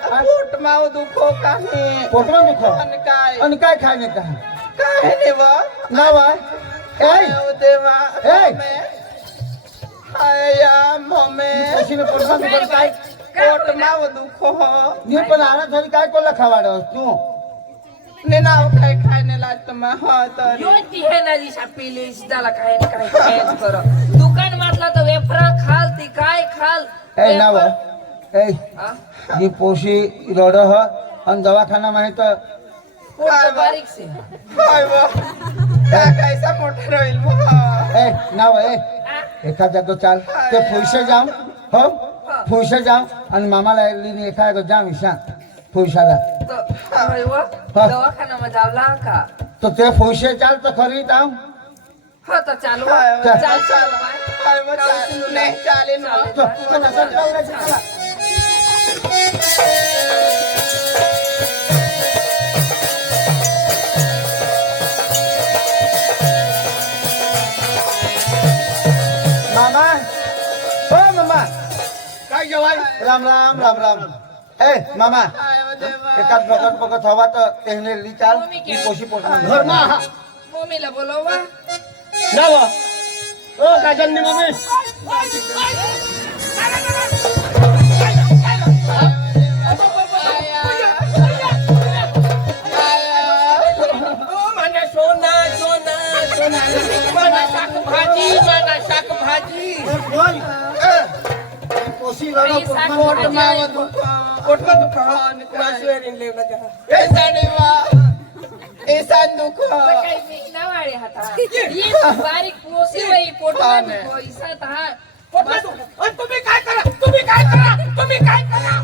पोट माव दुखो काही पोटमा दुखो आणि काय खायने का काय ने वा नावा ए देवा ए आया मम्मी कशीने पोटमा दुखो काय पोट माव दुखो नी पण आना थरी काय कोल्ला खावाडो तू ने नाव काय खायने लागत मग हा तर यो ती है ना दिशा पिली त्याला काय काय खायच कर दुकान मातला तर वेफरा खाल ती काय खाल ए नावा ए हा? ही पोशी रोड ह आणि दवाखाना माहित पोट तर बारीक से काय वा काय कैसा मोठा राहील मग ए नाव ए आ? एखाद्या तो चाल ते फुईशे जाम हो फुईशे जाम आणि मामाला लिनी एखाद्या जाम इशा फुईशाला तो अरे वा दवाखाना में जावला का तो ते फुईशे चाल तर खरी ताम हो तो चालू चल. चाल चाल काय वा नाही चालेल तो चला चला चला मामा ओ मामा काय जेवाय राम राम राम राम ए मामा एकाच बघत बघत हवा तर तेहने ली चाल ही पोशी पोटमा घर मा मम्मीला बोलवा नाव ओ काजन्नी मम्मी मला सोना सोना सोना मला शाकभाजी मला शाकभाजी पोशी रडो पोट माव दुखो पोट दुखो ऐसा देवा ऐसा दुखो काही विकना वाळे हाता ये बारीक पोसी बाई पोट पैसा था तुम्ही काय करा तुम्ही काय करा तुम्ही काय करा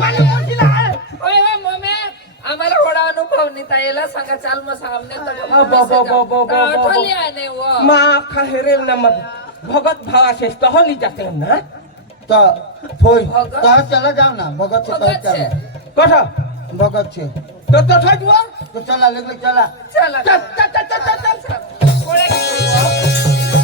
मला पोशीला ओय वा मम्मी आम्हाला थोडा अनुभव नेता याला सांगा चाल मग सामने तर आठवली आने वो मा खाहेरेल ना मग भगत भावाशे तहली जाते ना तो फोय भगत? तो चला जाओ ना भगत से तो भगत से? चला कथा भगत से तो तो था जुआ तो चला लेके चला चला चल चल चल चल चल कोळे घेऊ?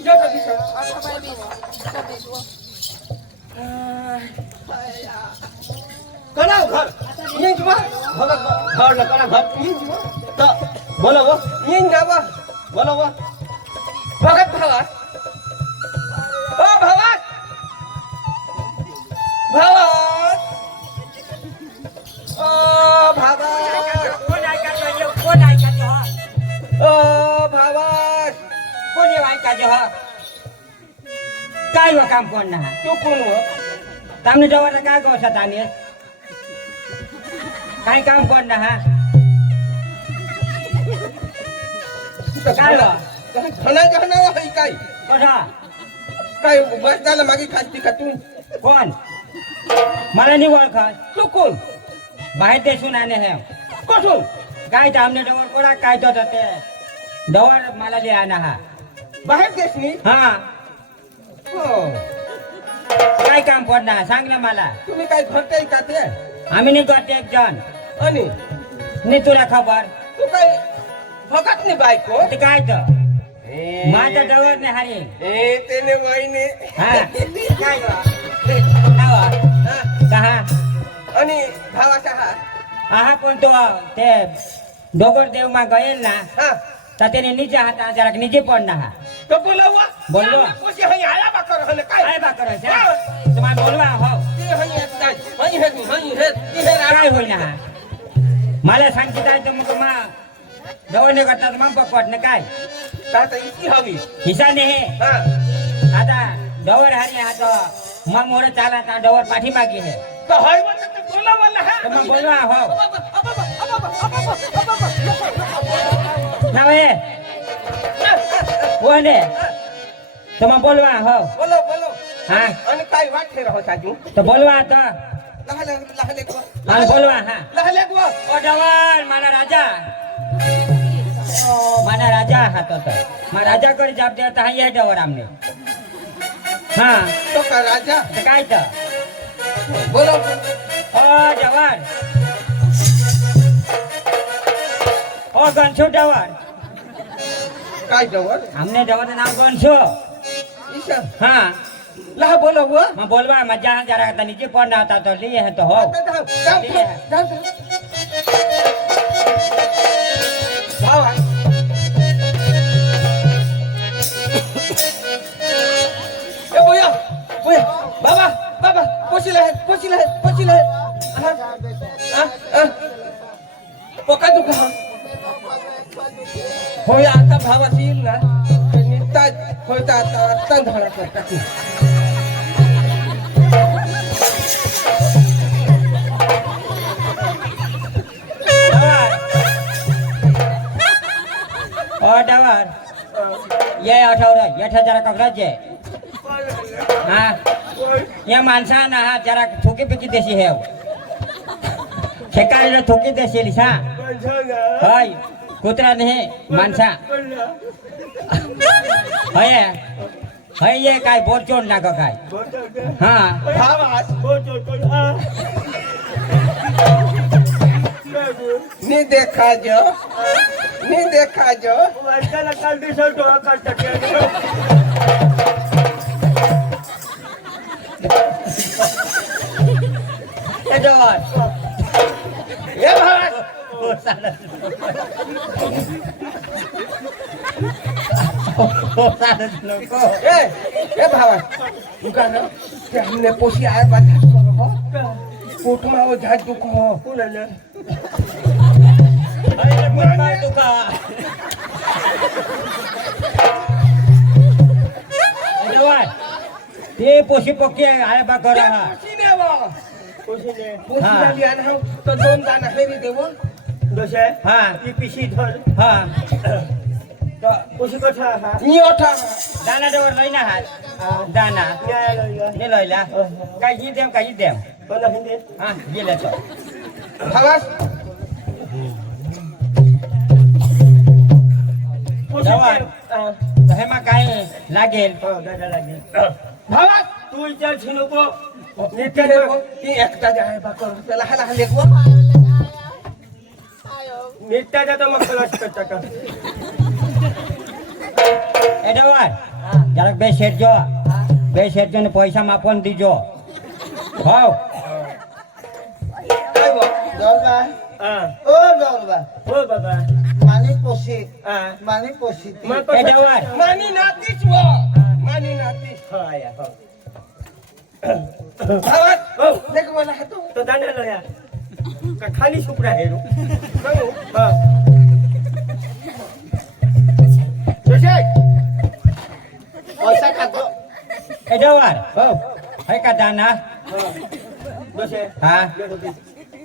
आता बाई बीस वो. करा घर ये जुआ भगत घर न करा घर ये जुआ तो बोलो वो ये जावा बोलो वो भगत भावा ओ भावात भावात ओ भावात कोण ऐकायचं हा ओ भावात कोणी ऐकायचं हा काय व काम कोण ना तू कोण हो तामने जवाना काय गोसा ताने काय काम कोण ना हा काय व घना घना है काय कसा काय बस झालं मागे खाती का तू कोण मला नाही ओळखत तू कोण बाहेर देशून आले हे कुठून काय तामने डवर कोणा काय तो ते डवर मला ले आना हा बाहेर देशनी हा हो काय काम पडणार सांग ना मला तुम्ही काय घरताय का ते आम्ही नाही करते एक जण आणि नाही तुला खबर तू काय भगत ने बायको ते काय तर माझा डवर नाही हारी ए तेने वहिने हा काय नावा कहा आणि भावाचा हा आहा पण तो ते डोगर देव मा गયેલ ना हा तर त्याने निजे हात जरा निजे पडना हा तो बोलावा बोलवा. कोशी हई आया बाकर हले काय काय बा करो तुम्हाला बोलवा हो ते हई येतात हई हे ते हे काय होईना हा मला सांगते काय तर मग मा डवळ नाही करतात मग पकवत ना काय आता इतकी हवी हिसाने हे हा आता डवर हारी हा तो मग मोर चाला ता डवर पाठीमागे हे तो हई म्हणलं ते बोलावा ना तर हा मग बोलवा हो नावे बोले तर मग बोलवा हो बोलो बोलो हा आणि काय वाटते राहो साजू तर बोलवा आता लहले लहले गो आणि बोलवा हा लहले गो ओ डवर मला राजा माना राजा हात होता मग राजा कडे जाप देता हा ये डवर आमने हा तो का राजा तर काय तर बोलो ओ जवान मग गणशो डवर काय जवळ हमने डवर नाम गणशो ईशा हाँ ला बोलो वो मैं बोलवा मजा जरा था नीचे पढ़ना होता तो लिए है तो हो भावा ए बोया बोया बाबा बाबा पोचिला है पोका दुखा होया आता भावाची येईल ना निघता होता आता धडा करता डवर ये आठवडा येठा जरा ककडाच आहे हा या माणसानं हा जरा थोकी पिकी देशी हे शेकाळीला थोकी देशील सा होय कुत्रा नाही माणसा होय होय ये काय बोर चोड ना का काय हा भावास नहीं देखा जो ए डवर ये भावास ए भावास उनका ना कि हमने पोसी आया बात हो पोट में वो झाड़ दुख हो ते पोशी पोकी आहे बा करा हा पोसीला लिया ना तो दोन दाना है रे देवो दोषे हा ती पिशी धर हा तर कशी कथा हा नी ओठा दाना डवर लईना हात दाना न्यायालय ने लईला काही देम मला हिंदे हा गेले तो भावास डवर हेमा काय लागेल दादा लागेल भावास तू विचार नको नित्य देखो ती एकटा जाय बा कर त्याला हाला लेखो नेत्याच्या तर मग खलास करता का ए डवर जरा बे शेट जो ने पैसा मापन दीजो हो काय बो दौलबा हा ओ दौलबा हो बाबा मानी पोशी हा ती मग ए डवर मानी नातीच वो मानी नातीच हा या हो भावास देख मला हातो तो दांड्याला या का खाली सुपडा आहे रो सांगू हा जशे पैसा खातो ए डवर हो है का दाना दोषे हा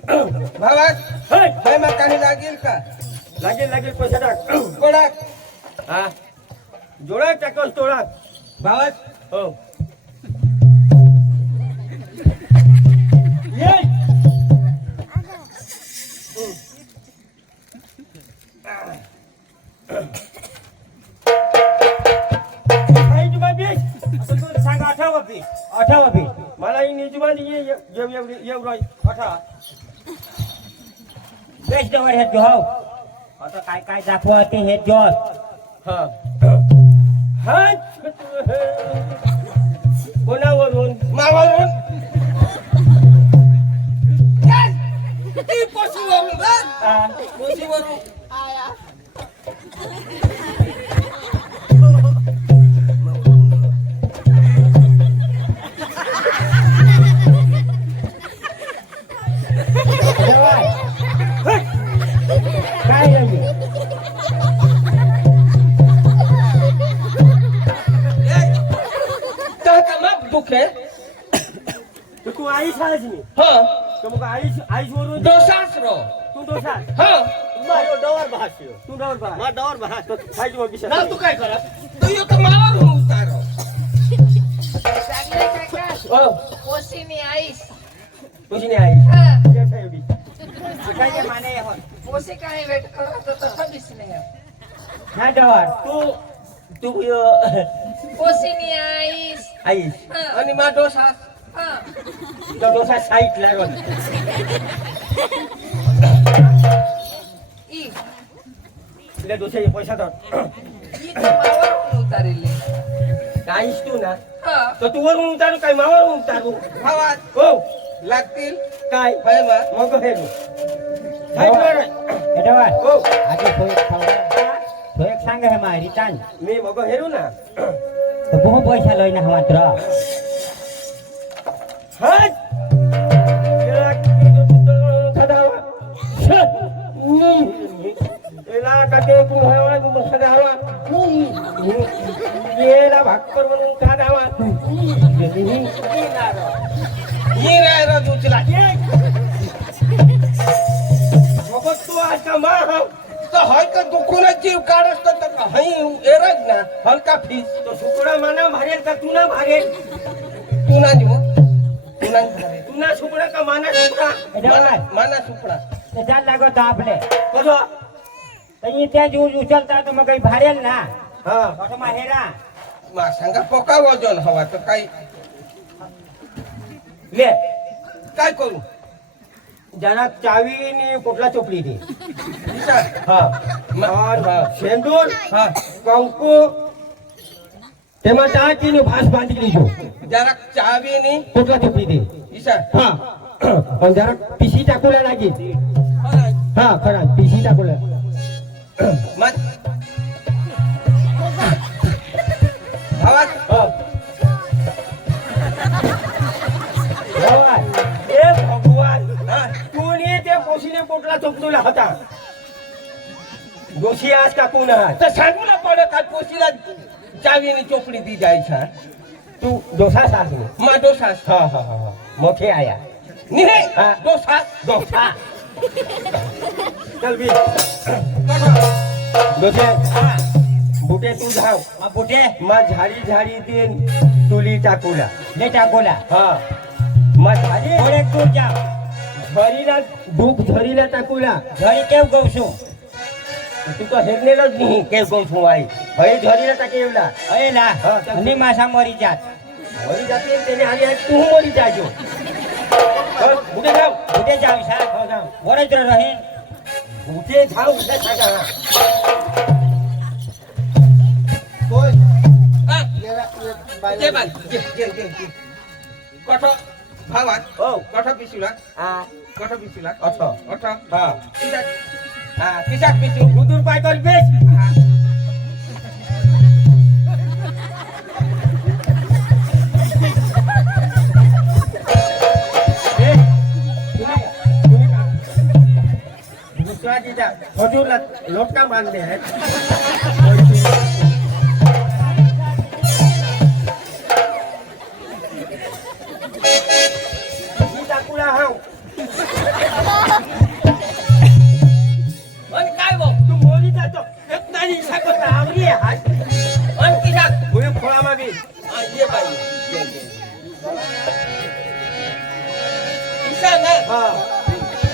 भावास होय काय मग काही लागेल का लागेल पैसा टाक कोणा हा जोडा टाकस तोडा बावत हो ये काय तू बाबी आता तू सांग 18 बी मला ही निजवानी एवढं अठा बेस डवर हे जो हो आता काय दाखवा ते हे जो हा हा कोणावरून मावावरून ती पोशीवरून हा पोशीवरून काय झाली तर मग दुख आहे तर तू आईस आहेस मी हा तर मग आईस वरून दोसास रो तू दोसा हा डवर भाष्य तू डवर भाष मा डवर भाष तो खायची मग ना तू काय करा तू यो तर मावावरून उतारो चांगले काका हो पोसीनी आईस तुझी नाही आई हा जेठा एवढी काय माने हो पोसी काय वेट करत होता कधीच नाही ना डवर तू पोसीनी आईस आईस हा आणि मा दोसास हा तो दोसा साईट लागून ई ले दुसरे पैसा तर ही तर मावावरून उतारली काहीच तू ना हा तर तू वरून उतारू काय मावावरून उतारू भावा हो लागतील काय होय बा मग हेरू काय करणार आहे? एटावर हो आधी सोयक सांग हे मा रिटार्न मी मग हेरू ना तो बहु पैसा लई ना मात्र हात एला काटे कुहावा सदावा येला भाकर म्हणून खादावा ही रायरा दुचला मग तू आज का मा तर हय का दुखून जीव काढस तर हई एरज ना हलका फीस तो सुकडा माना भारेल का तू ना भारेल तू ना जीव तू ना घरे तू ना सुकडा का माना सुकडा एटावर माना सुपडा त्याच्यात लागत आपले कसं तरी त्या जीव उचलता तर मग काही भारेल ना हा असं माहेरा मा सांगा पका वजन हवा तर काय ले काय करू ज्याला चावीने कुठला चोपली ती दिसा हा हा शेंदूर हा कंकू तेव्हा टाकीने भास बांधली जो जरा चावीनी कुठला चोपली ती दिसा हा पण जरा पिशी टाकूला लागेल हा खरा पिशी टाकूला मग हवा ए भगवान हा तूने ते पोशीने पोटला चोपलेला होता दोषी आज का कोण आहात तर सांगू ना पडत आज पोशीला चावीनी चोपडी दी जायचा तू दोसा सास मा डोसास हा हा हा हा मोठे आया निहे हा. डोसास दोसा चल बी दोसे बुटे तू धाव मग कुठे मा झाडी झाडी देन तुली टाकूला ले टाकोला हा मा झाडी थोडे दूर जा झरीला डूब झरीला टाकूला घरी केव गवसू तू तो हेरलेलाच नाही के गौसू आई हई झरीला टाके येवला अयला हा, त्या- आणि मासा मरी जात मरी जाते त्याने आली आहे तू मरी जाजो बुटे जाव कुठे जाऊ सा हो जाव वरच रहीन बुटे जाव उद्या सांगा बोल हा गेला जे बाय जे कठ भावात हो कठ पिसुला आ कठ पिसुला अच्छा अठ हा तिसाक हा तिसाक पिसू गुदूर पाय कर बेस दुसरा तिच्या हजूरला लोटका बांधले आहेत टाकूला हाव आणि काय बो तू मोरी जातो एक नाही शकत आवली हात आणि तिसाक पुढे खोळा मागे हा ये बाई तिसाक ना हा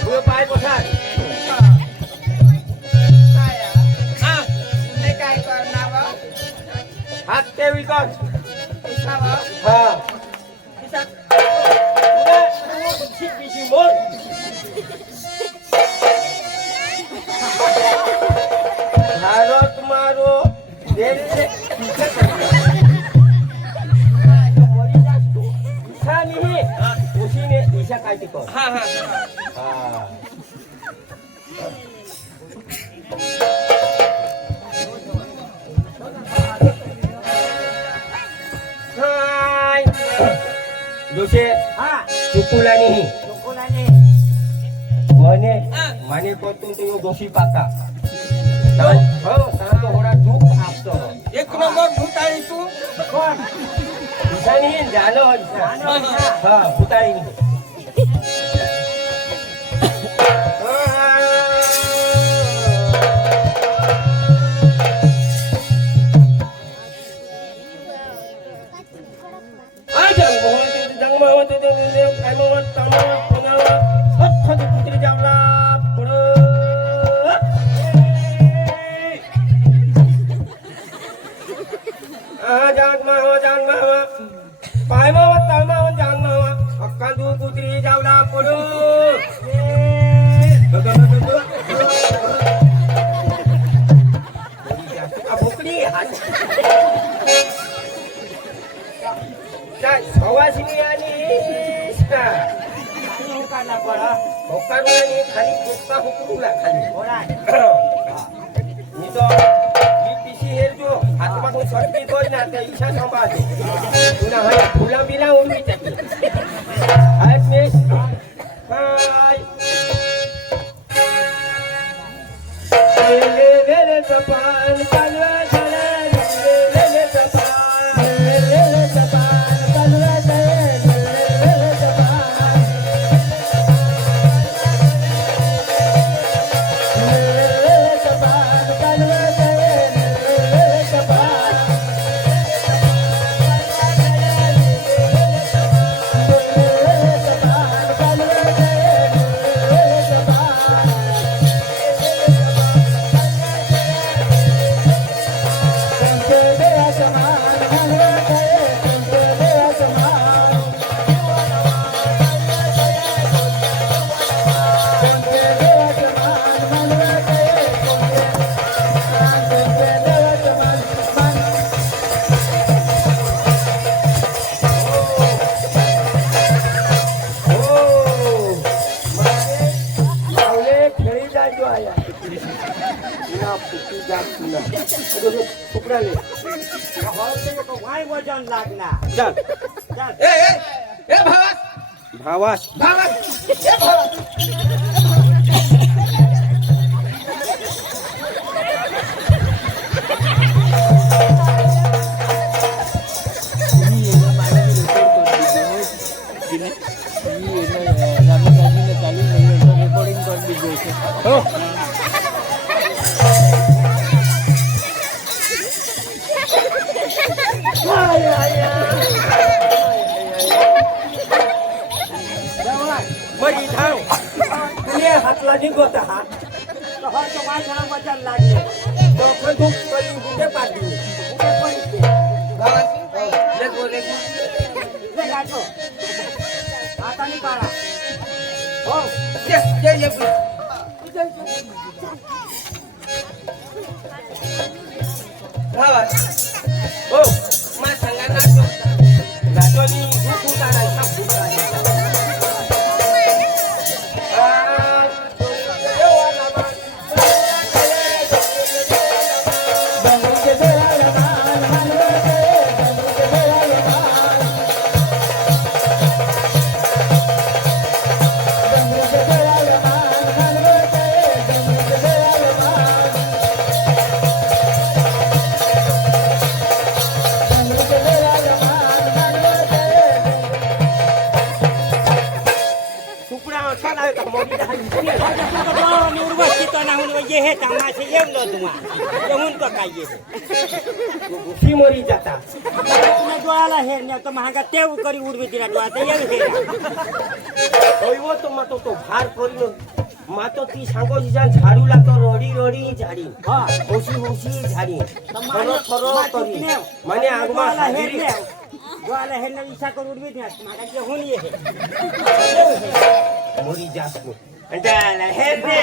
पुढे पाय पसार हा काय करणार हात ते विकत पिसावा हा तिसाक पिशी पिशी मोर भारत मारो देश से मोरी जातो ईशा नहीं उसी ने ईशा काय ते कर हा हा हा हाय दोषे हा चुकुला नहीं चुकुलाने वने हा. माने को तुम दोषी पाका हो तो होडा दुख आपतो एक नंबर भूताई तू कोण ईशा नहीं जानो ईशा हा भूताई नहीं इच्छा सांभाळते पुन्हा हा फुला बिला उडवी टाकली हाय मेश हाय ले ले ले जपान कालवा झाला ले ले जपान ले जपान कालवा झाला ले जपान ले जपान कालवा वजन लागणार चल ए ए ए भावास भावास भावास ए भावास बरी धाव तुले हातला निघत हात वजन लागले डोकं दुख करून कुठे पाडली कुठे पडते भावास ले बोले हाताने काढा हो ये भावास हो मला सांगा ना नाचोनी दुख उतारायचा फुटायचा ये हे तमाशे येवलो तुम्हा येऊन तो काय ये दुखी मरी जाता तुला डोळ्याला हेर नाही तर महागा तेव करी उडवी तिला डोळा तर येऊ हेरा होईव तो मातो तो भार करिनो मातो ती सांगो जिजान झाडू लागतो रोडी रोडी झाडी हा होशी होशी झाडी थरो थरो करी माने आगमा हाजिरी डोळ्याला हेर नाही इच्छा करून उडवी द्या महागा येऊन ये मरी जासको अंडाला हेर ने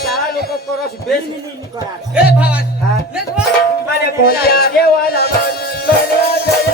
चार लोक करस बेस मिली करा ए भावास हा ले भावास माने कोणा देवाला मान मनवा जय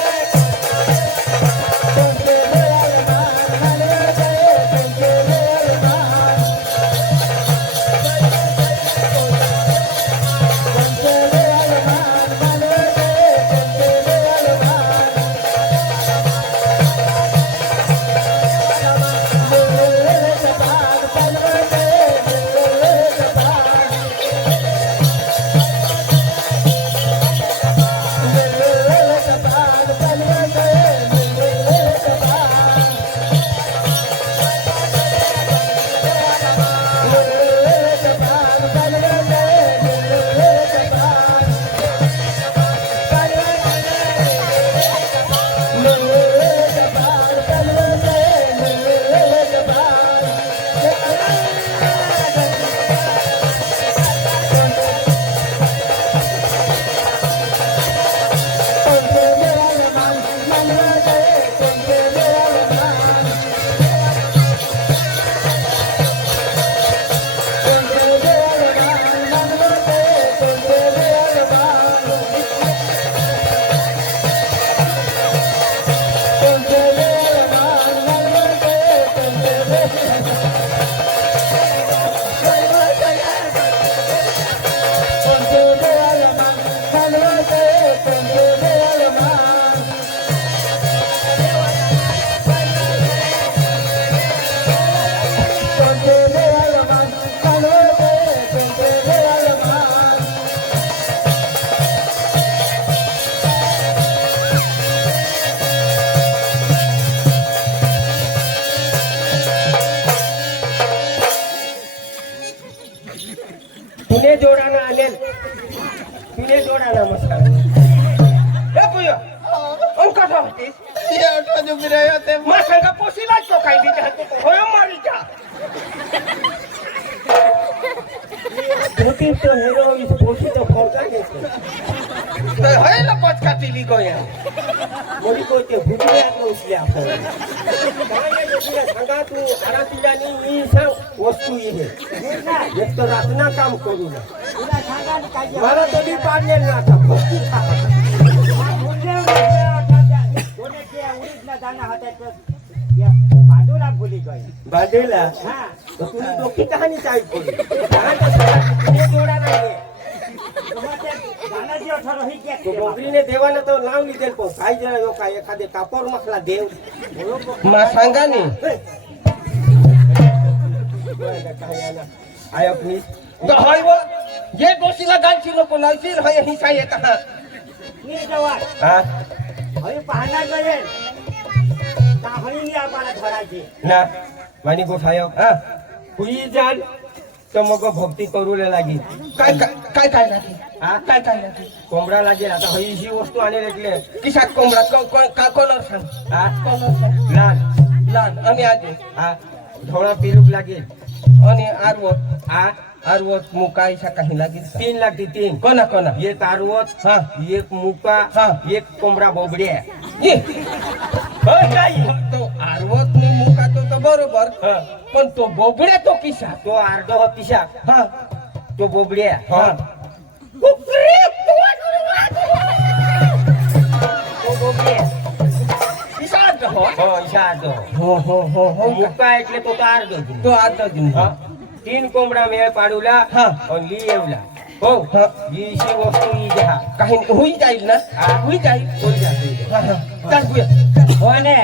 तुने जोडानं आलेल तुने जोडानं मग सांग ए पुय अन कसा होतीस मग सांगा पोशीला तो काही दिले होय मारीचा धोती तो हेरो इस पोशी तो फरका घेतो होय ना पचका तिली गोया मोरी को ते भुजले उचले आपण काय तुला सांगा तू आरातीलानी ही सांग वस्तू ये एक तर रातना काम करू ना मला तरी पाडले ना आता भक्ती बाजूला तुला डोकी कहाणी चालत पडली जोडा नाही डोंगरीने देवानं तर नाव लिहिलेल पण काही जण लोक एखादे कापड मखला देव मा सांगा नी आय अपनी होय व जे दोषीला गालची नको लावशील होय ही काय कहा हा पाहणार नाही आम्हाला धरायची ना मानी गोसायक हा हुई जाल तर मग भक्ती करू लागेल काय काय काय लागेल हा काय काय लागेल कोंबडा लागेल आता ही ही वस्तू आणि लागले किशात कोंबडा का कलर सांग हा कलर सांग लाल लाल आणि आजे हा थोडा पिरूक लागेल आणि आरवत हा आरवत मुका इशा काही लागेल 3 लागते 3 कोणा कोणा एक आरवत हा एक मुका हा. एक कोंबडा बोबड्या ये होय काय तो आरवत नी मुका तो बरोबर हा. पण तो बोबड्या तो किशा तो अर्ध हो पिशा हा तो बोबड्या हा तो बोबड्या किशा अर्ध हो हो इशा अर्ध हो हो हो हो मुका એટલે તો તો अर्ध तो अर्ध दिन हा 3 कोंबडा मेळ पाडूला हा. आणि ली येवला हो हा. ही वस्तू ही घ्या काही होई जाईल ना हा. होई जाईल कोण जाते हा हा चाल बुया हो ने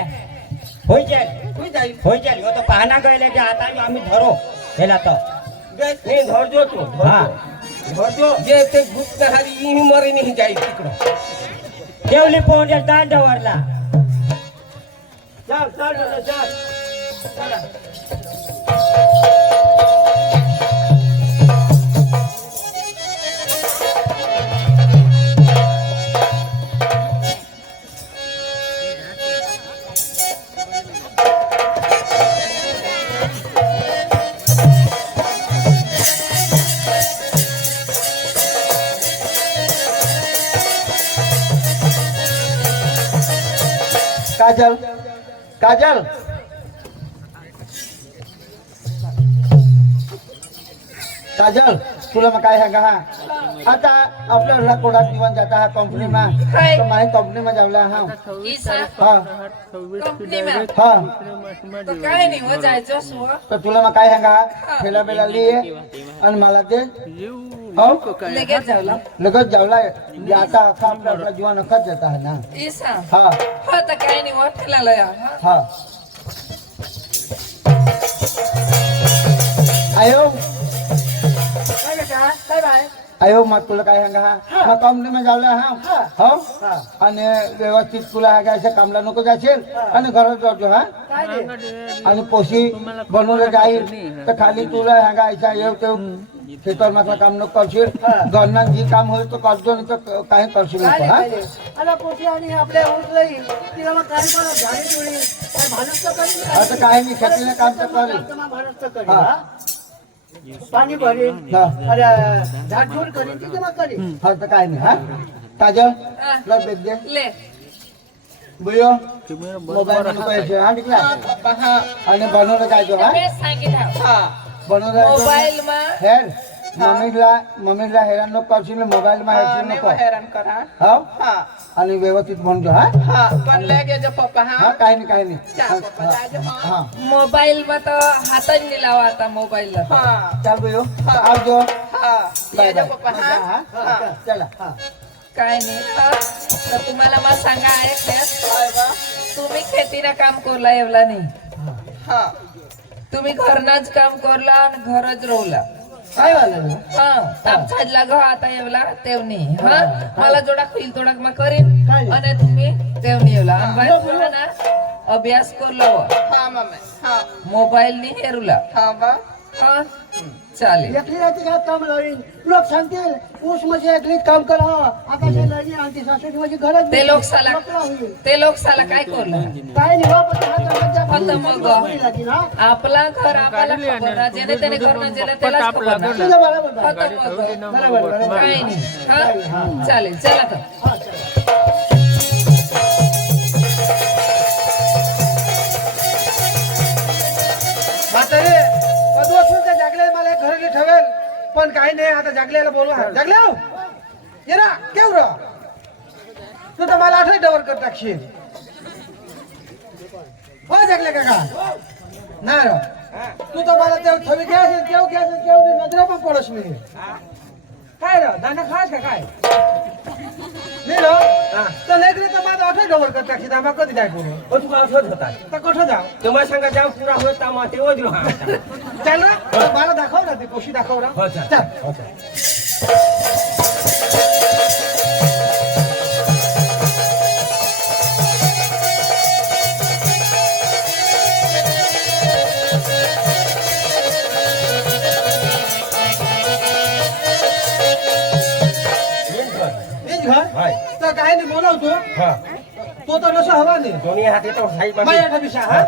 होई जाईल होई जाईल होई जाईल हो तो पाहना गयले जे आता आम्ही धरो हेला तो नाही धरजो तो हा धरजो जे ते गुप्त हारी ही मरे नाही जाईल तिकडं देवली पोहणे दांडवरला चल चल चल काजल काजल काजल तुला मग काय सांगा हा आता आपल्याला कोणात दिवस जाता हा कंपनी मा हाय. तो माझी कंपनी मा जावला हा ईसा हा कंपनी में हा तो काय नाही हो जायचं असो तर तुला मग काय सांगा ठेला बेला लिये आणि मला दे हो लगेच जावला लगत जावला आता असा आपला जीवन अखत जाता है ना ईसा हा हो तर काय नाही हो ठेला या हा आयो काय बेटा काय बाय आयो मग तुला काय सांगा हा मग कंपनी मध्ये जावला हा हो आणि व्यवस्थित तुला असं कामला नको जाशील आणि घरात जातो हा आणि पोशी बनवलं जाईल तर खाली तुला सांगा ऐसा येऊ तेव शेतात माझा काम नको करशील घरना जी काम होईल तो करतो नाही तर काही करशील नको हा आता पोटी आणि आपल्या उठलंय तिला मग काय मला झाली तुळी काय भानस तर करी आता काही नाही शेतीने काम तर करेल भानस तर करी हा. हा? पाणी भरेल हा. अरे झाडझूड करीन तिथे मग करी हा तर काय नाही हा काजल हा. तुला बेग दे ले बुयो मोबाईल नको यायचे हा ठीक आहे आणि बनवलं काय तो हा बेस सांगितलं बनवलं मोबाईल मा हेर मम्मीला हैराण नको करशील मोबाईल मा हेरशील नको हैरान करा हो हा आणि व्यवस्थित म्हणतो हा हा पण लगे जो पप्पा हा काही नाही काही नाही चल पप्पा जाजे हा हा मोबाईल मा तर हातात निलावा आता मोबाईल ला हा चल बुयो आवजो हा बाय ये जो बाय पप्पा हा हा चला हा काय नाही हा. तर तुम्हाला मग सांगा ऐकण्यात तुम्ही खेतीनं काम करला एवढा नाही हा तुम्ही घरनाच काम करला आणि घरच रोवला काय झालं हा ताप छाडला ग आता एवढा तेवणी हा मला जोडा खुईल तोडा मग करीन आणि तुम्ही तेवणी येवला आणि बाई तुला ना अभ्यास करलो हा मम्मी हा मोबाईल नी हेरुला हा बा हा चालेल एकली राहते घरात काम लावीन लोक सांगतील ऊस म्हणजे एकलीत काम करा आकाशात लागली आणि ती सासूची म्हणजे घरात ते लोक साला मोकळा होईल. ते लोक साला काय करलं काय नाही बाप हाताच्या फक्त मग लागेल हा आपला घर आपल्याला खबर ना जेणे त्याने घर ना जेणे त्यालाच खबर ना तुझं बरोबर आहे. फक्त मग बरोबर काय नाही हा चालेल चला तर हा, चला. म्हातारे त्या जागले मला एक घरी ठेवेल पण काही नाही आता जागल्याला बोलवा जागल्या ये ना केव र तू तर मला आठवण डवर कर टाकशील हो जागले काका नाही र तू तर मला तेव ठेवी घ्यायचे तेव नजरा पण पडस नाही काय र दाना खास का काय नाही र तर लेकरे तर माझा आठवण डवर कर टाकशील आम्हाला कधी काय करू तुका असंच होता तर कुठं जाऊ तुम्हाला सांगा जाऊ पुरा होता मग तेव्हा दिलो हा चल ना मला दाखव ना ते कोशी दाखव ना हो चल चल हो चल हीच घर हाय तर काय नाही बोलावतो हा तो तर नसं हवा नाही दोन्ही हात येतो साईड माझ्या ठबीशा, हा?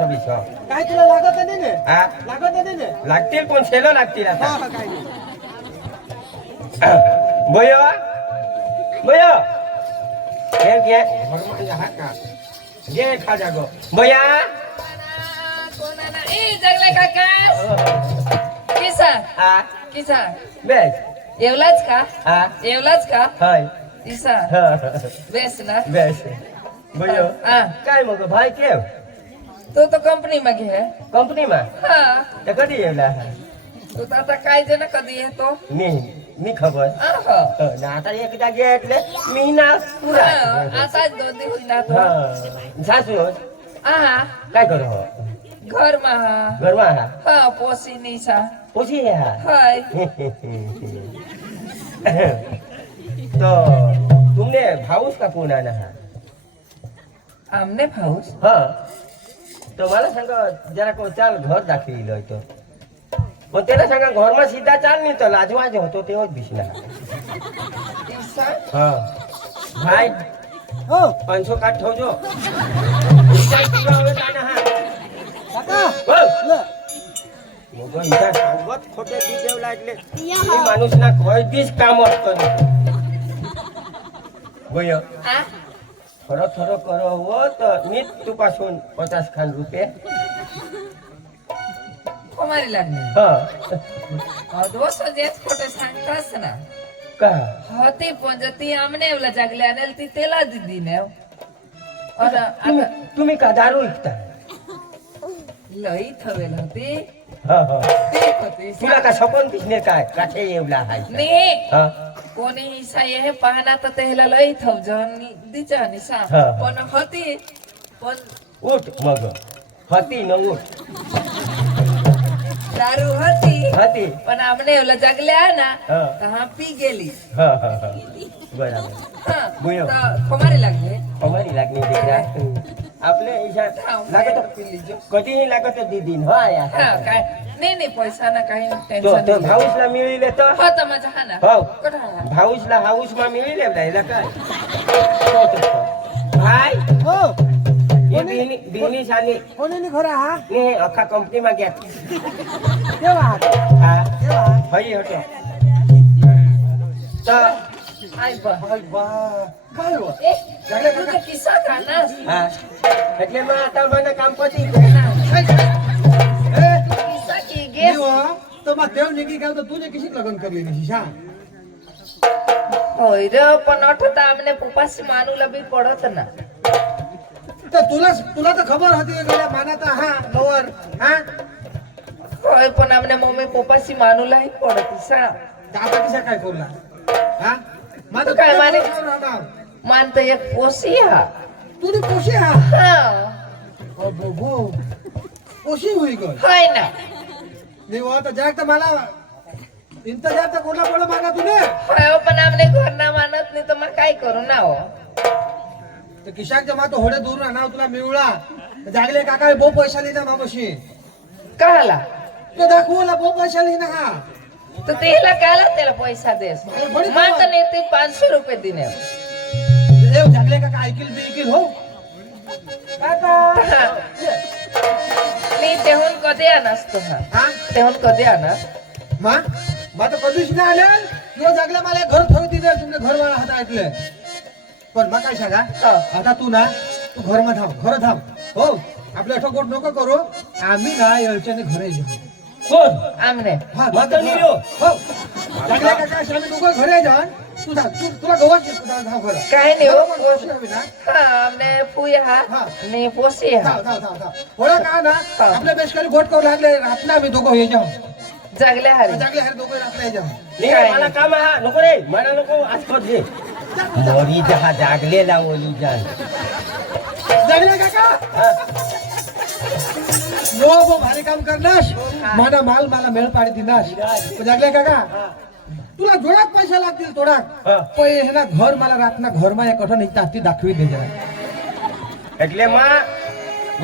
काय तुला लागत नाही ने हा लागत नाही ने लागतील पण सेलो लागतील हा आता हा काय नाही बोयो बोयो हे घे घरमध्ये हा का घे खा जागो बोया कोणाला ए जगले काका किसा हा किसा बेस एवलाच का हा एवलाच का हाय किसा बेस ना बेस बोयो हा काय मग भाई केव तो तो कंपनी में घे कंपनीમાં हा તે કદી એવલા तो तर आता काय जे ना कधी येतो ની ખબર आहा. ના आता એક જાગે એટલે મહિના પૂરા हा, आताच 2 दिवस ना तो હા સાસુ आहा काय करो घर मा ઘરમાં હા हा पोसी निसा પૂછી હા हाय તો तुमने भाऊस का कोण आला हा आमने भाऊस हा तो मला सांगा जरा को चाल घर दाखवी लो तो पण त्याला सांगा घરમાં સીધા ચાલ નહીં તો લાજવા જ હતો તેવો જ ભીસના ईसा હા ભાઈ हो 500 કાઢ થજો વિચાર પૂરા હવે તાના હા काका બોલ ल. મગો ઈજા सांगत ખોટે દી દેવલા એટલે એ માણસના કોઈ દીસ કામ असतो ગયો आ थोडं थोडं करो हो तर नीट तुपासून 50 खान रुपये कुमारी लागली हा दोस्त जेच खोटे सांगतास ना का होती पण ती आमने एवला जागले आणि ती तेला दिदी ने और आता तुम्ही का दारू विकता लई थवेल होती हा हा ते होती तुला का सपन पिसणे काय काठे येवला हाय ने हा कोणी ईसा हे पाहना तर तेला लई थव जन दिचा निसा हा. पण होती पण उठ मग हती न उठ दारू होती हती पण आमने एवला जागले ना हा. तर पी गेली हा हा हा बराबर हा बुयो. तर कुमारी लागले અમારી લાગણી દીકરા આપણે ઈશા લાગે તો કદીही लागत દીદી હા યા हा काय नाही नाही पैसा ना काही તો टेन्शन તો ભાઉસला मिळी ले तो हो तर माझा हा ना हो कुठं हा? भाऊसला हाऊसમાં मिळी ले लायला काय ભાઈ हो એ બીની સાની कोणी खरा हा ને આખા કંપનીમાં ગયા तेव्हा હા तेव्हा ભાઈ હટો તો आई बा काय हो ए तुझा किस्सा का ना હા એટલે માં आता મને કામ પતી किस्सा की गे तर मग देव निघी काय तर तुझे कशी लग्न करली नाही शा होय रे पण आठवता आमने पप्पाशी मानूला बी पडत ना तर तुला तर खबर होती गेल्या मानाचा हा लवर हा होय पण आमने मम्मी पप्पाशी मानूलाही पडत सा आता कशा काय करला हा माझं तू काय माने? राहणार मान तर एक पोसी हा तुझी कोशी हा हा बघू कोशी होई गं होय ना देव आता जाग तर मला इंतजार तर कोणा कोणा मागा तुने होय हो, पण आमने घर ना मानत नाही तर मग काय करू ना हो तर किशाकच्या मा तो होडे दूर ना तुला मिळला जागले काका बो पैसा लिहिला मामाशी कळाला ते दाखवला बो पैसा लिहिना हा तर त्याला कायला त्याला पैसा देस बडी मग तर नेते 500 रुपये दिने एव झागले का ऐकील बिकील हो काका मी तेहून कधी आणस तू हा तेहून कधी आणस मा तर कधीच नाही आले यो जागले मला घर ठेवती दे तुमचे घर वाला हात ऐकले पण मग काय सांगा आता तू ना तू घर मध्ये थांब घर थांब हो आपल्या अठो गोट नको करू आम्ही ना याच्याने घरे जाऊ कोण आमने हा माता निरो. हो जागले काका आम्ही दोघं घरे जाण तू जा तुला गवत घेतो थांब घर काय नाही हो गोष्ट हवी ना हा आमने फुई हा हा. ने पोसी हा धाव थोडा का ना आपल्या बेशकारी गोट करू लागले रात ना आम्ही दोघं हे जाऊ जगल्या हरी जागले हर दोघं रात नाही जाऊ नाही मला काम हा नको रे मला नको आज कर दे मोरी जहा जागलेला ओली जान जागले काका नो वो भारी काम करनास माना माल मला मेळ पाडी दिनास जागले काका तुला जोडाक पैसा लागतील तोडाक पण हे ना घर मला रातना घरमा एक कठो नाही ती दाखवी दे जरा એટલે માં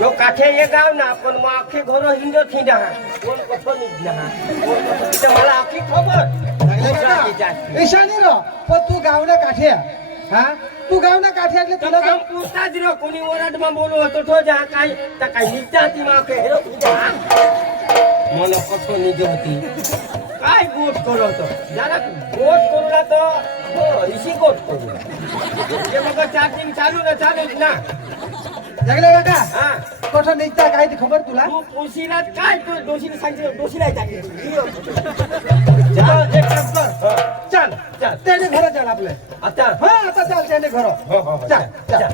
જો કાઠે એ ગાવ ના પણ માં આખી ઘરો હિંદો થી ના કોણ કથો ની ના એટલે मला આખી ખબર जागले काका ईशानी रो पण तू गावना काठे हा तू गावना काठे એટલે તો तुला કામ પૂછતા જ રહ્યો કોની ઓરડમાં બોલો હતો તો જા કાઈ તા કાઈ નીચાતી માં કે હેરો જા મને કથો ની જોતી કાઈ ગોટ કરો તો જરા ગોટ કરલા તો હો ઈસી ગોટ કરો એ મગર ચાર્જિંગ ચાલુ ને ચાલુ જ ના जागले काका હા कठो निघता काय ती खबर तुला तू पोशीला काय तू दोशीला सांगितलं दोशीला टाकली जा एक काम कर चल चल त्याने घर चल आपले आता हा आता चल त्याने घर हो चल चल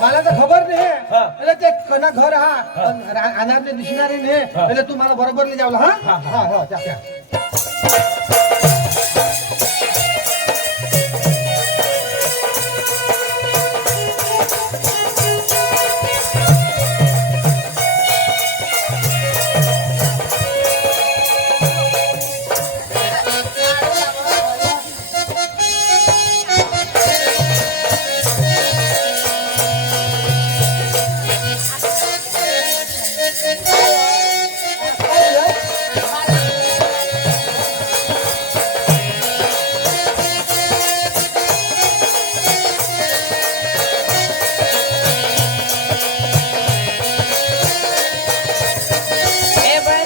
मला तर खबर नाही हा. એટલે તે કના ઘર હા આનારને દિશનારી ને એટલે તું મારા બરોબર લઈ જાવલા હા હા હા ચાલ ए बाय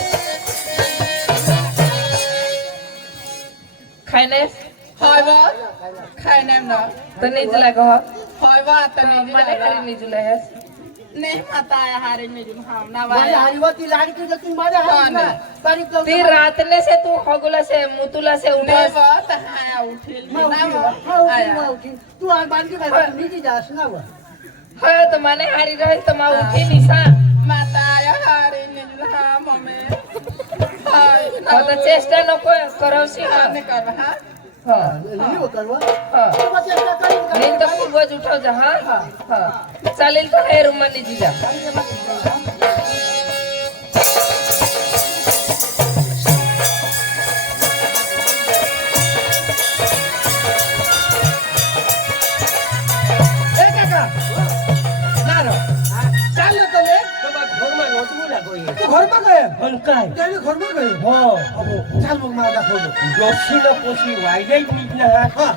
खायनेस হয় বা খাই নাম না तर निजला गो হয় বা आता माने खाली निजला हेस नाही आता हारे निजून हा ना माझ्या हरिवती लाडकी जर तू माझ्या हारी ना तरी तो ती रातने से तू हगुला से मुतुला से नाही उठस बा तर हा उठेल ना आया तू आज बांधली काय निजी जास ना बा हो तो माने हारी रहे तो मा उठी निसा माता आया हारे निजून हा मम्मी हाय हो तो चेष्टा नको करवशी हा ने कर हा हो लिओ करवा हो तो मग चेष्टा करीन नाही तर पूर्वज उठव जा हा हा चालेल तर हे रूम मध्ये जा એ કાકા ના રો ચાલ ને તને તમારા ઘરમાં નોંધવું લાગો એ તું ઘરમાં ગયો પણ કાઈ તેને ઘરમાં ગયો હો ચાલ મગ મારા દાખવજો દોશીનો પોશી વાઈડે જ નીકળે હા હા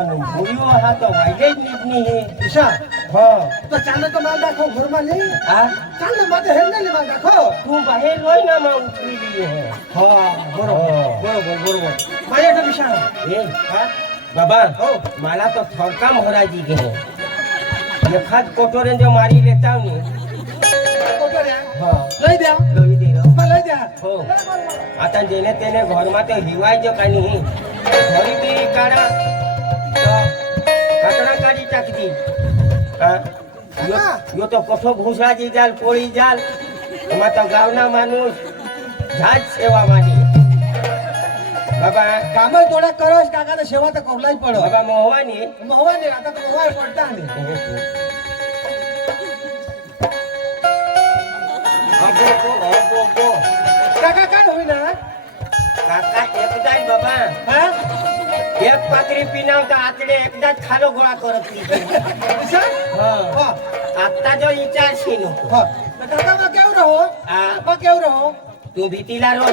અને ભૂલ્યો હા તો વાઈડે જ નીકળી હે ઈશા હા તો ચાલ ને તો મારા દાખવ ઘરમાં લઈ હા ચાલ ને માથે હેર ને મારા દાખવ તું બહાર હોય ને માં ઉતરી ગઈ હે હા બરોબર મારે તો વિશાળ એ હા બાબા હો મારા તો થરકામ હરાજી ગઈ હે એખાદ કોટોરે જો મારી લેતા ને કોટોરે હા લઈ દે લોહી દે લઈ દે હો आता જેને તેને ઘરમાં તો હિવાય જો કાની ઘરી બી કાઢા તો કચરા કાઢી ચાકતી હા યો તો કઠો ભૂસાજી જાલ પોળી જાલ એમાં તો ગાવના માનુસ જાજ સેવા માની બાબા કામ થોડા કરો કાકા ને સેવા તો કરલાય પડે બાબા મોહવાની મહવા ને आता तो महवा पडता ने અબો કાકા काय होईना काका एकदाच बाबा हा? एक पात्री पिनाव तर आतडे एकदाच खालो गोळा करत नाही. दिसा? हा. हा. आता जो विचारशी नको हा. तर काका मग केवढं हो? हा. मग केवढं हो? तू भीतीला रोय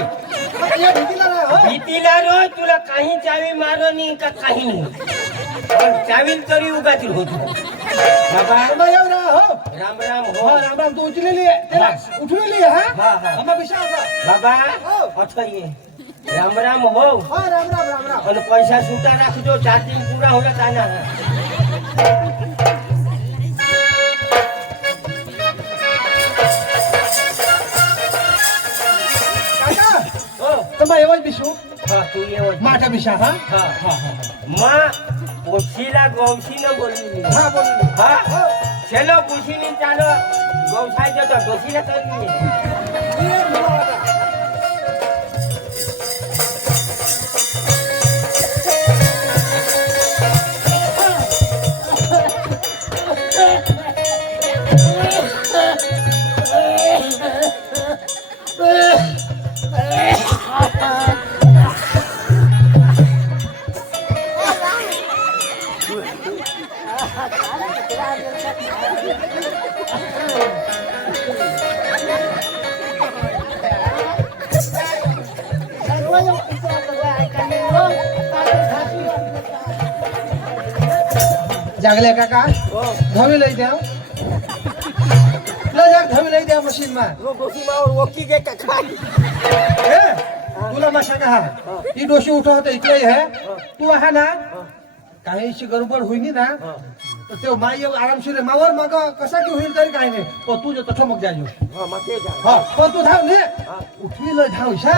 मग या भीतीला नाही हो? भीतीला रोय तुला काही चावी मारो नाही का काही नाही पण चावील तरी उगाच होतो बाबा मग एवढं हो? राम राम हो, हो राम राम, तू उचलेली आहे. त्याला उठवलेली आहे, हा, हा. हा? मग विषय होता. बाबा हो. अच्छा ये राम राम हो हा, राम राम, राम राम. અને પૈસા છૂટા રાખજો ચાર્જિંગ પૂરા હોના તાના काका, हो તમારે એવો જ બીશું? હા તું એવો જ. માઠા બીશા, હા? હા હા, હા, માં ઓછીલા ગૌશીને બોલવી હા. હા, બોલો. હા હો. છેલ્લો પૂછીને ચાલો ગૌસાઈ જતો ગોસીને કરવી જાગલે કાકા, ધવી લઈ જાઓ. લે જાગ, ધવી લઈ જાઓ મશીનમાં. ઓકી ગે કખા हे? तुला मशा का हा? ही डोशी उठव होता इकडे हे. तू हा ना काहीशी गडबड होईन ना तर ते माई आरामशीर आहे. मावर मग कसा की होईल तरी काही नाही. पण तू जे तठो मग जाजो. हा, पण तू धाव ने उठवी लय धाव इशा.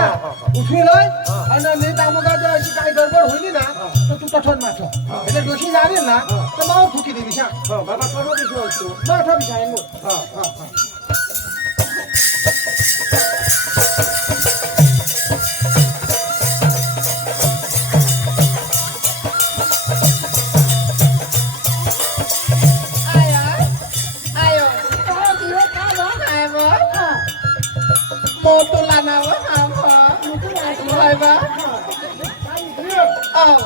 उठवी लय आणि ने मग अशी काही गडबड होईल ना तर तू तठोन माठो. એટલે ડોશી આવે ના તો માवर ફૂકી દેવી શા. બાબા કરો દીધો તું માઠો બી જાય એનું. હા, હા, હા. Ayo. Mau tulan apa? Apa? Apa? Oh.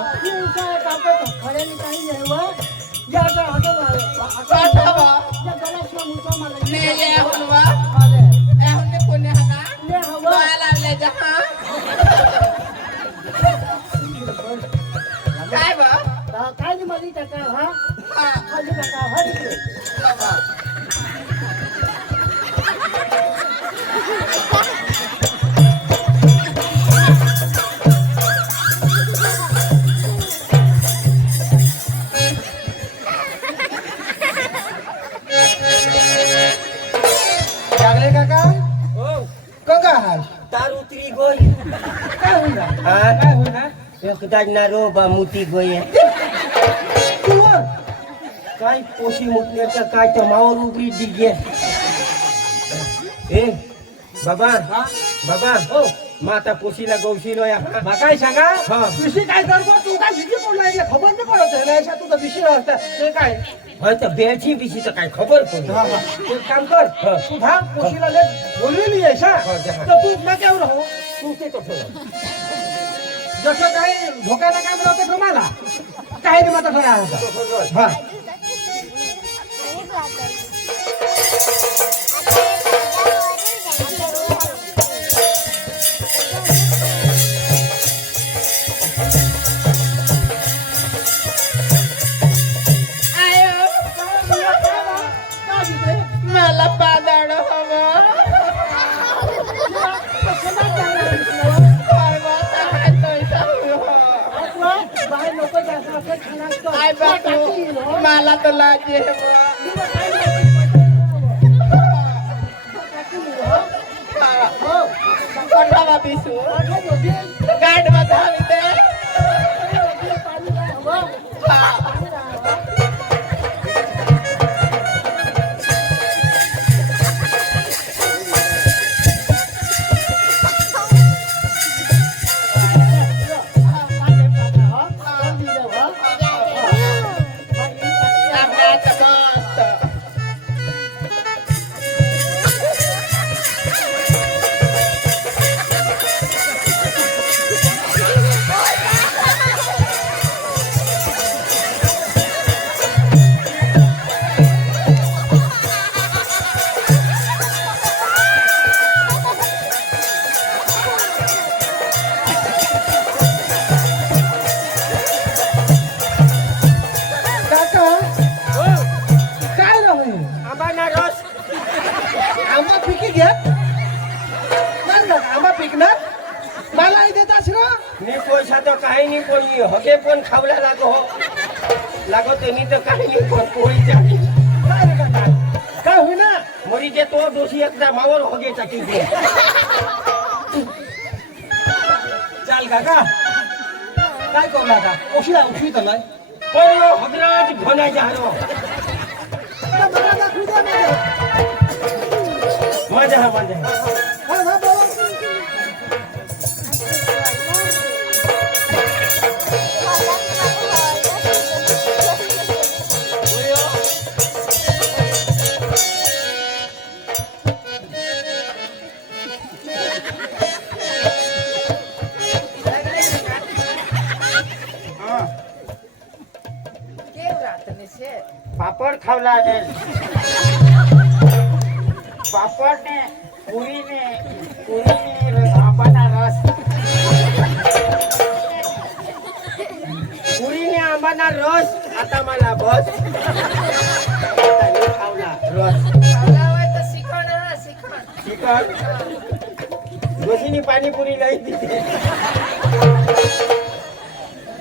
Kata apa? Ne ye hulwa. Hunne punne hana. Bala le jaha. Kai ba? काय नाही मला टाका हा Ha. खाली टाका हा Apa? जागले काका, ઓ कंगा हाय. તાર ઉતરી ગઈ काय होईल ना? હા काय होईल ना? એકદાજ ના રોબા મૂતી ગઈ तू वर. काय पोशी मुकले तर काय तर मावर उघडी दिगे ए बाबा हा? बाबा हो. मग आता पोशीला गौशीलो या मग काय सांगा? हा. विषय काय करतो तू काय भीती पडला आहे? खबर नाही पडत आहे. नाही अशा तुझा विषय असता ते काय? होय तर बेळची बिशी तर काय खबर पडली हा, हा. एक काम कर, हा. तू धाम पोशीला ले बोललेली आहेस हा? हा, जा. तर तू ना केव्हा राहू तू ते कसं जसं काही धोक्याला काम राहतं तुम्हाला काही नाही मग थोडा हा. Ayo. Malah padang hama. Ay, mata hatoy sa ulo. बाहेर नको जास्त आपलं खाना असतो. Ay, batu. Malah tulaji mo. Kota mabisu. Gad matami te. तर काही नाही पण हगे पण खावला लागो त्यांनी तर काही नाही पण पोळी टाकी काय रे काका काय होईना मरी जे तो दोषी एकदा मावर हगे टाकी दे चाल काका काय करू आता उशिरा उठवीत नाही पण हगराज घोना जारो आता मला दाखवू द्या माझं. मजा हा, हा, बोला. કેવું રાતની છે પાપડ ખવડાવે પાપડ ને પૂરી ને આંબાના રસ पुरी ने आंबाना रस आता मला बस आता मी खावला रस ખાવડા હોય તો શીખણ હા શીખણ चिकन दोषीनी पाणीपुरी नाही दिली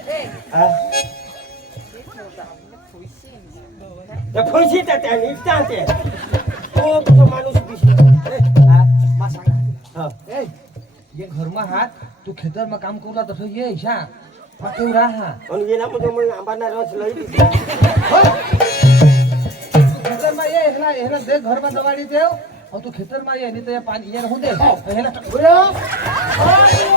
એ हा? त्या खुर्शीच्या त्या निघता ते खूप तो माणूस दिसतो हा? मा सांगा हा. ए ये घरमा हात तू खेतरमा काम करूला तसं ये ईशा मग तेवढं राहा आणि गेला म्हणजे मग आंबाना रस लई दिली खेतरमा ये ह्याला दे घरमा दवाडी देव तू खेतरमा ये नाही तर या पाणी ये होऊन दे ह्याला बरं.